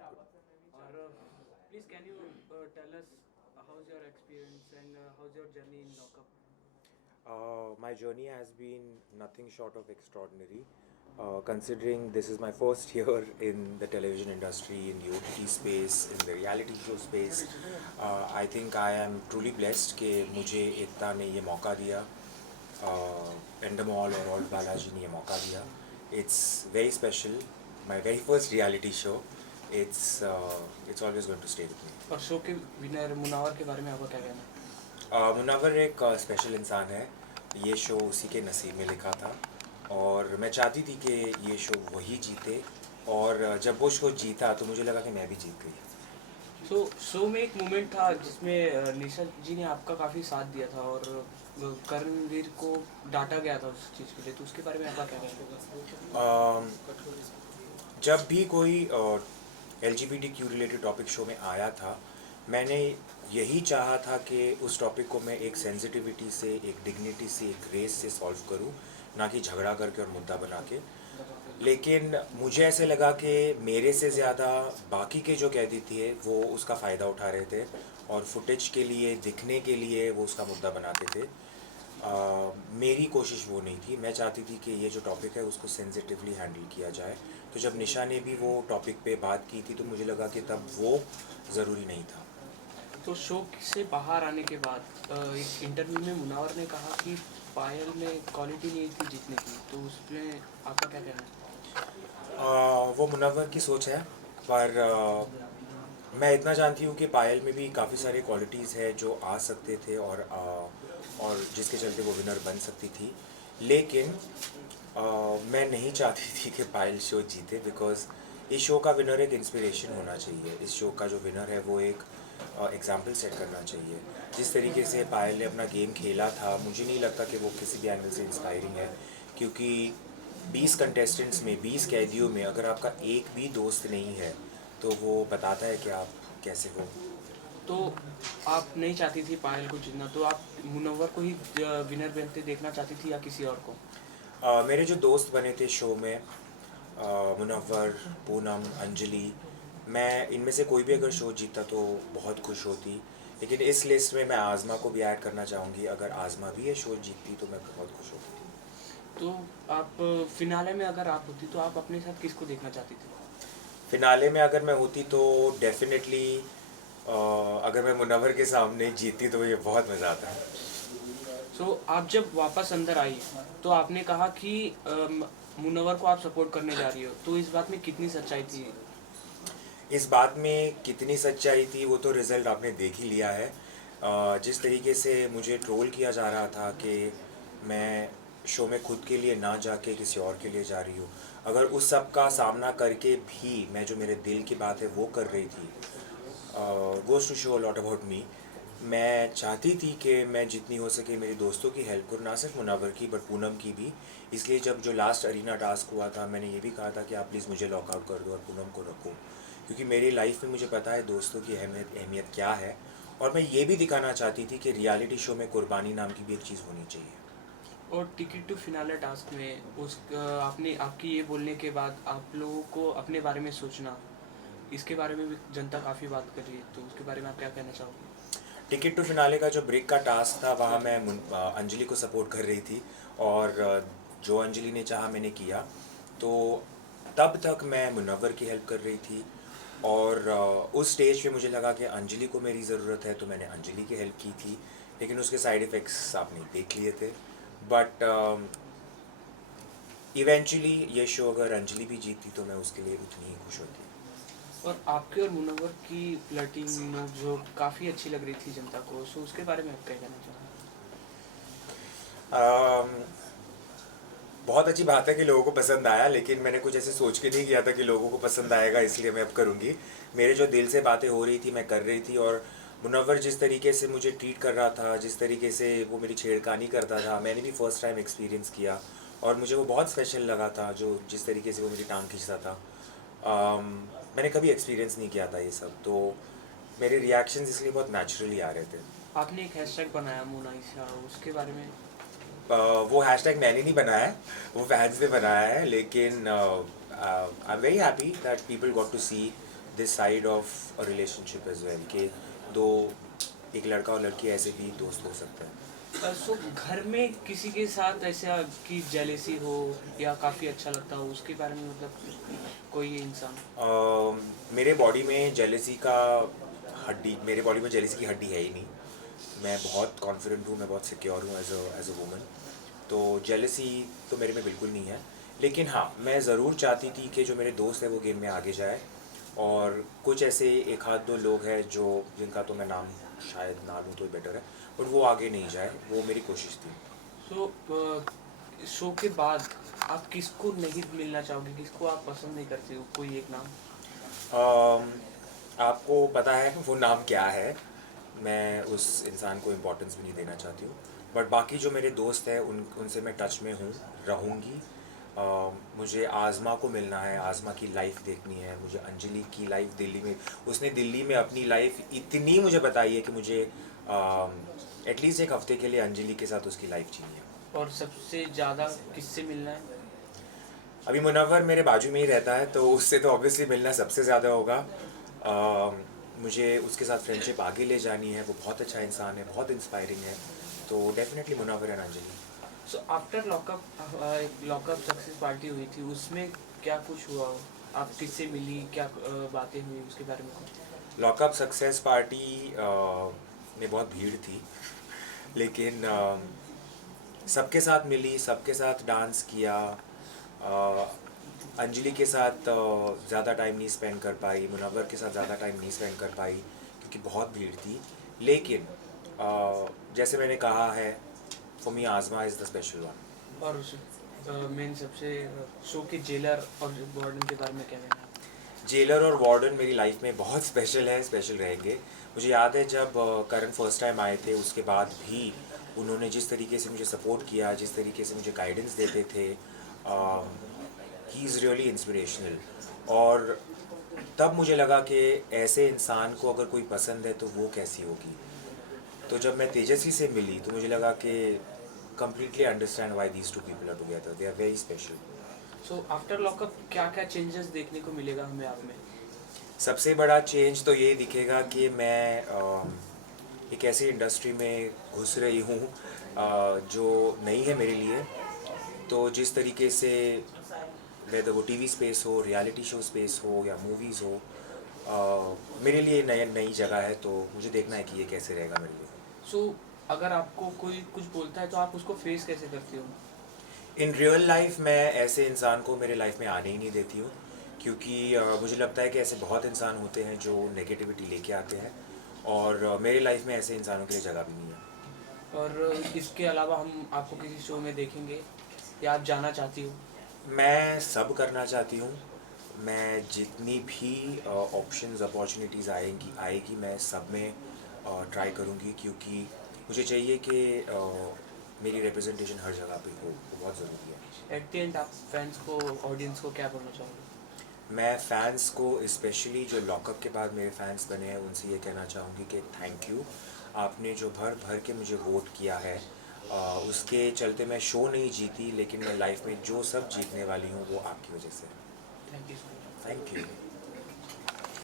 और please can you tell us how's your experience and how's your journey in lockup? My journey has been nothing short of extraordinary. Considering this is my first year in the television industry, in the OTT space, in the reality show space, I think I am truly blessed कि मुझे एकता ने ये मौका दिया, Endemol और Old Balaji ने ये मौका दिया. It's very special. My very first reality show. It's always going to stay with me. और शो के विनर मुनावर के बारे में आपका क्या कहना है? मुनव्वर एक स्पेशल इंसान है. ये शो उसी के नसीब में लिखा था और मैं चाहती थी कि ये शो वही जीते, और जब वो शो जीता तो मुझे लगा कि मैं भी जीत गई. तो शो में एक मोमेंट था जिसमें निशा जी ने आपका काफ़ी साथ दिया था और कर्णवीर को डांटा गया था उस चीज़ के लिए, तो उसके बारे में आपका क्या कहना है? जब भी कोई LGBTQ रिलेटेड टॉपिक शो में आया था, मैंने यही चाहा था कि उस टॉपिक को मैं एक सेंसिटिविटी से, एक डिग्निटी से, एक ग्रेस से सॉल्व करूं, ना कि झगड़ा करके और मुद्दा बना के. लेकिन मुझे ऐसे लगा कि मेरे से ज़्यादा बाकी के जो कैदी थे वो उसका फ़ायदा उठा रहे थे और फुटेज के लिए, दिखने के लिए वो उसका मुद्दा बनाते थे. मेरी कोशिश वो नहीं थी. मैं चाहती थी कि ये जो टॉपिक है उसको सेंसिटिवली हैंडल किया जाए. तो जब निशा ने भी वो टॉपिक पे बात की थी तो मुझे लगा कि तब वो ज़रूरी नहीं था. तो शो से बाहर आने के बाद एक इंटरव्यू में मुनावर ने कहा कि पायल में क्वालिटी नहीं थी जीतने की, तो उसमें आपका क्या कहना है? वो मुनव्वर की सोच है, पर मैं इतना जानती हूँ कि पायल में भी काफ़ी सारी क्वालिटीज़ है जो आ सकते थे और जिसके चलते वो विनर बन सकती थी. लेकिन मैं नहीं चाहती थी कि पायल शो जीते, बिकॉज़ इस शो का विनर एक इंस्पिरेशन होना चाहिए. इस शो का जो विनर है वो एक एग्ज़ाम्पल सेट करना चाहिए. जिस तरीके से पायल ने अपना गेम खेला था, मुझे नहीं लगता कि वो किसी भी एंगल से इंस्पायरिंग है, क्योंकि 20 कंटेस्टेंट्स में, 20 कैदियों में अगर आपका एक भी दोस्त नहीं है तो वो बताता है कि आप कैसे हो. तो आप नहीं चाहती थी पायल को जीतना, तो आप मुनव्वर को ही विनर बनते देखना चाहती थी या किसी और को? मेरे जो दोस्त बने थे शो में, मुनव्वर, पूनम, अंजलि, मैं इनमें से कोई भी अगर शो जीता तो बहुत खुश होती. लेकिन इस लिस्ट में मैं आज़मा को भी ऐड करना चाहूँगी. अगर आज़मा भी ये शो जीतती तो मैं बहुत खुश होती. तो आप फिनाले में अगर आप होती तो आप अपने साथ किसको देखना चाहती थी? फिनाले में अगर मैं होती तो डेफिनेटली अगर मैं मुनव्वर के सामने जीतती तो ये बहुत मज़ा आता है. तो आप जब वापस अंदर आई तो आपने कहा कि मुनव्वर को आप सपोर्ट करने जा रही हो, तो इस बात में कितनी सच्चाई थी? इस बात में कितनी सच्चाई थी वो तो रिज़ल्ट आपने देख ही लिया है. जिस तरीके से मुझे ट्रोल किया जा रहा था कि मैं शो में खुद के लिए ना जाके किसी और के लिए जा रही हूँ, अगर उस सब का सामना करके भी मैं जो मेरे दिल की बात है वो कर रही थी, goes to show a lot about me. मैं चाहती थी कि मैं जितनी हो सके मेरी दोस्तों की हेल्प करूँ, ना सिर्फ मुनव्वर की बट पूनम की भी. इसलिए जब जो लास्ट अरीना टास्क हुआ था, मैंने ये भी कहा था कि आप प्लीज़ मुझे लॉकआउट कर दो और पूनम को रखो, क्योंकि मेरी लाइफ में मुझे पता है दोस्तों की अहमियत क्या है. और मैं ये भी दिखाना चाहती थी कि रियलिटी शो में कुर्बानी नाम की भी एक चीज़ होनी चाहिए. और टिकट टू फिनाले टास्क में उस आपने आपकी ये बोलने के बाद आप लोगों को अपने बारे में सोचना, इसके बारे में भी जनता काफ़ी बात कर रही है, तो उसके बारे में आप क्या कहना चाहोगे? टिकट टू फिनाले का जो ब्रेक का टास्क था वहाँ मैं अंजलि को सपोर्ट कर रही थी, और जो अंजलि ने चाहा मैंने किया. तो तब तक मैं मुनव्वर की हेल्प कर रही थी, और उस स्टेज पे मुझे लगा कि अंजलि को मेरी ज़रूरत है तो मैंने अंजलि की हेल्प की थी. लेकिन उसके साइड इफ़ेक्ट्स आपने देख लिए थे. बट इवेंचुअली ये शो अगर अंजलि भी जीतती तो मैं उसके लिए उतनी ही खुश होती. और आपके और मुनव्वर की फ्लर्टिंग जो काफ़ी अच्छी लग रही थी जनता को, सो उसके बारे में आप क्या कहना चाहोगे? बहुत अच्छी बात है कि लोगों को पसंद आया, लेकिन मैंने कुछ ऐसे सोच के नहीं किया था कि लोगों को पसंद आएगा, इसलिए मैं अब करूँगी. मेरे जो दिल से बातें हो रही थी मैं कर रही थी, और मुनव्वर जिस तरीके से मुझे ट्रीट कर रहा था, जिस तरीके से वो मेरी छेड़खानी करता था, मैंने भी फ़र्स्ट टाइम एक्सपीरियंस किया और मुझे वो बहुत स्पेशल लगा था. जो जिस तरीके से वो मेरी टांग खींचता था, मैंने कभी एक्सपीरियंस नहीं किया था ये सब, तो मेरे रिएक्शंस इसलिए बहुत नेचुरली आ रहे थे. आपने एक हैशटैग बनाया मोनालिसा, उसके बारे में? वो हैशटैग मैंने नहीं बनाया है, वो फैंस ने बनाया है. लेकिन I am very happy that people got to see this side of a relationship as well कि दो एक लड़का और लड़की ऐसे भी दोस्त हो सकते हैं। सो घर में किसी के साथ ऐसा कि जेलेसी हो या काफ़ी अच्छा लगता हो उसके बारे में, मतलब कोई इंसान? मेरे बॉडी में जेलेसी का मेरे बॉडी में जेलेसी की हड्डी है ही नहीं। मैं बहुत कॉन्फिडेंट हूँ, मैं बहुत सिक्योर हूँ एज अ वुमन। तो जेलेसी तो मेरे में बिल्कुल नहीं है। लेकिन हाँ, मैं ज़रूर चाहती थी कि जो मेरे दोस्त हैं वो गेम में आगे जाए, और कुछ ऐसे एक आध दो लोग हैं जो जिनका तो मैं नाम शायद ना लूँ तो बेटर है, बट वो आगे नहीं जाए, वो मेरी कोशिश थी। सो शो के बाद आप किसको नहीं मिलना चाहोगे, किसको आप पसंद नहीं करते हो, कोई एक नाम? अम, आपको पता है वो नाम क्या है, मैं उस इंसान को इम्पोर्टेंस भी नहीं देना चाहती हूँ। बट बाकी जो मेरे दोस्त हैं उनसे मैं टच में हूँ, रहूँगी। मुझे आज़मा को मिलना है, आज़मा की लाइफ देखनी है, मुझे अंजलि की लाइफ दिल्ली में, उसने दिल्ली में अपनी लाइफ इतनी मुझे बताई है कि मुझे एटलीस्ट एक हफ्ते के लिए अंजलि के साथ उसकी लाइफ जीनी है। और सबसे ज़्यादा किससे मिलना है? अभी मुनव्वर मेरे बाजू में ही रहता है, तो उससे तो ऑब्वियसली मिलना सबसे ज़्यादा होगा। मुझे उसके साथ फ्रेंडशिप आगे ले जानी है, वो बहुत अच्छा इंसान है, बहुत इंस्पायरिंग है, तो definitely Munawar and Anjali. So after lockup lockup success party हुई थी, उसमें क्या कुछ हुआ हो? आप किससे मिली, क्या बातें हुई उसके बारे में कुछ? लॉकअप सक्सेस पार्टी में बहुत भीड़ थी, लेकिन सबके साथ मिली, सबके साथ डांस किया। अंजलि के साथ ज़्यादा टाइम नहीं स्पेंड कर पाई, मुनव्वर के साथ ज़्यादा टाइम नहीं स्पेंड कर पाई क्योंकि बहुत भीड़ थी। लेकिन जैसे मैंने कहा है, फॉर मी आज़मा इज़ द स्पेशल वन। और मेन सबसे शो के जेलर और वार्डन के बारे में क्या कहना है? जेलर और वार्डन मेरी लाइफ में बहुत स्पेशल है, स्पेशल रहेंगे। मुझे याद है जब करण फर्स्ट टाइम आए थे, उसके बाद भी उन्होंने जिस तरीके से मुझे सपोर्ट किया, जिस तरीके से मुझे गाइडेंस देते थे, ही इज़ रियली इंस्पिरेशनल। और तब मुझे लगा कि ऐसे इंसान को अगर कोई पसंद है तो वो कैसी होगी। तो जब मैं तेजस्वी से मिली तो मुझे लगा कि completely understand why these two people are together. They are very special. So after lockup क्या क्या चेंजेस देखने को मिलेगा हमें आप में? सबसे बड़ा चेंज तो ये दिखेगा कि मैं एक ऐसी इंडस्ट्री में घुस रही हूँ जो नई है मेरे लिए। तो जिस तरीके से वेदर वो टीवी स्पेस हो, रियलिटी शो स्पेस हो या मूवीज़ हो, मेरे लिए नई जगह है, तो मुझे देखना है कि ये कैसे रहेगा मेरे लिए। सो अगर आपको कोई कुछ बोलता है तो आप उसको फेस कैसे करते हो? इन रियल लाइफ मैं ऐसे इंसान को मेरे लाइफ में आने ही नहीं देती हूँ, क्योंकि मुझे लगता है कि ऐसे बहुत इंसान होते हैं जो नेगेटिविटी लेके आते हैं, और मेरे लाइफ में ऐसे इंसानों के लिए जगह भी नहीं है। और इसके अलावा हम आपको किसी शो में देखेंगे या आप जाना चाहती हो? मैं सब करना चाहती हूँ। मैं जितनी भी ऑप्शंस अपॉर्चुनिटीज़ आएगी मैं सब में ट्राई करूँगी, क्योंकि मुझे चाहिए कि मेरी रिप्रेजेंटेशन हर जगह पे हो, वो बहुत ज़रूरी है। एट द एंड आप फैंस को, ऑडियंस को क्या बोलना चाहोगे? मैं फ़ैन्स को, स्पेशली जो लॉकअप के बाद मेरे फ़ैन्स बने हैं, उनसे ये कहना चाहूँगी कि थैंक यू। आपने जो भर भर के मुझे वोट किया है, उसके चलते मैं शो नहीं जीती, लेकिन मैं लाइफ में जो सब जीतने वाली हूँ वो आपकी वजह से। Thank you so much. Thank you.